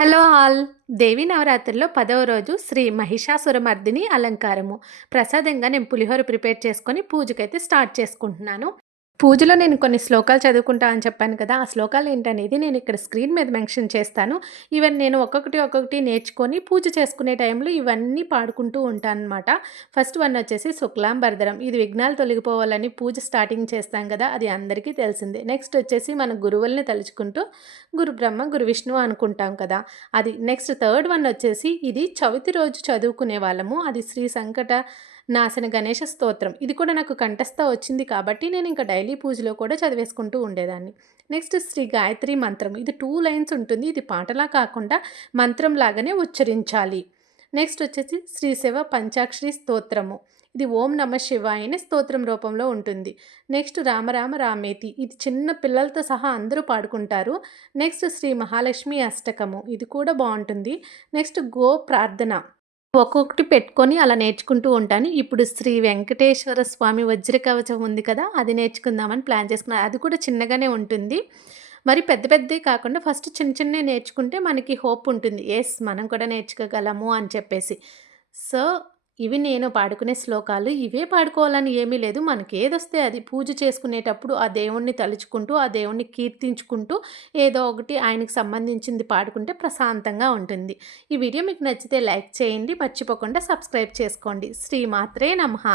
Hello all! దేవీ నవరాత్రుల్లో 10వ రోజు శ్రీ మహిషాసురమర్దిని అలంకారము. ప్రసాదంగా నేను పులిహోర ప్రిపేర్ చేసుకొని పూజకైతే స్టార్ట్ చేసుకుంటున్నాను. పూజలో నేను కొన్ని శ్లోకాలు చదువుకుంటా అని చెప్పాను కదా! ఆ శ్లోకాలేంటనేది నేను ఇక్కడ స్క్రీన్ మీద మెన్షన్ చేస్తాను. ఈవెన్ నేను ఒక్కొక్కటి నేర్చుకొని పూజ చేసుకునే టైంలో ఇవన్నీ పాడుకుంటూ ఉంటాననమాట. ఫస్ట్ వన్ వచ్చేసి శుక్లాంబరధరం. ఇది విఘ్నాలు తొలగిపోవాలని పూజ స్టార్టింగ్ చేస్తాం కదా! అది అందరికీ తెలిసిందే. నెక్స్ట్ వచ్చేసి మన గురువుల్ని తలుచుకుంటూ గురు బ్రహ్మ, గురు విష్ణువు అనుకుంటాం కదా! అది. నెక్స్ట్ థర్డ్ వన్ వచ్చేసి ఇది చవితి రోజు చదువుకునే వాళ్ళము. అది శ్రీ సంకట నాశన గణేష స్తోత్రం. ఇది కూడా నాకు కంఠస్థ వచ్చింది కాబట్టి నేనింక డైలీ పూజలో కూడా చదివేసుకుంటూ ఉండేదాన్ని. నెక్స్ట్ శ్రీ గాయత్రి మంత్రం. ఇది 2 లైన్స్ ఉంటుంది. ఇది పాటలా కాకుండా మంత్రం లాగానే ఉచ్చరించాలి. నెక్స్ట్ వచ్చేసి శ్రీ శివ పంచాక్షరి స్తోత్రము. ఇది ఓం నమ శివాయ అని స్తోత్రం రూపంలో ఉంటుంది. నెక్స్ట్ రామ రామ రామేతి. ఇది చిన్న పిల్లలతో సహా అందరూ పాడుకుంటారు. నెక్స్ట్ శ్రీ మహాలక్ష్మి అష్టకము. ఇది కూడా బావుంటుంది. నెక్స్ట్ గో ప్రార్థన. ఒక్కొక్కటి పెట్టుకొని అలా నేర్చుకుంటూ ఉంటాను. ఇప్పుడు శ్రీ వెంకటేశ్వర స్వామి వజ్ర కవచం ఉంది కదా! అది నేర్చుకుందామని ప్లాన్ చేసుకున్నా. అది కూడా చిన్నగానే ఉంటుంది. మరి పెద్ద పెద్దయి కాకుండా ఫస్ట్ చిన్న చిన్నయి నేర్చుకుంటే మనకి హోప్ ఉంటుంది. యెస్! మనం కూడా నేర్చుకోగలము అని చెప్పేసి. సో, ఇవి నేను పాడుకునే శ్లోకాలు. ఇవే పాడుకోవాలని ఏమీ లేదు. మనకేదొస్తే అది పూజ చేసుకునేటప్పుడు ఆ దేవుడిని తలుచుకుంటూ, ఆ దేవుడిని కీర్తించుకుంటూ ఏదో ఒకటి ఆయనకి సంబంధించింది పాడుకుంటే ప్రశాంతంగా ఉంటుంది. ఈ వీడియో మీకు నచ్చితే లైక్ చేయండి. మర్చిపోకుండా సబ్స్క్రైబ్ చేసుకోండి. శ్రీమాత్రే నమః.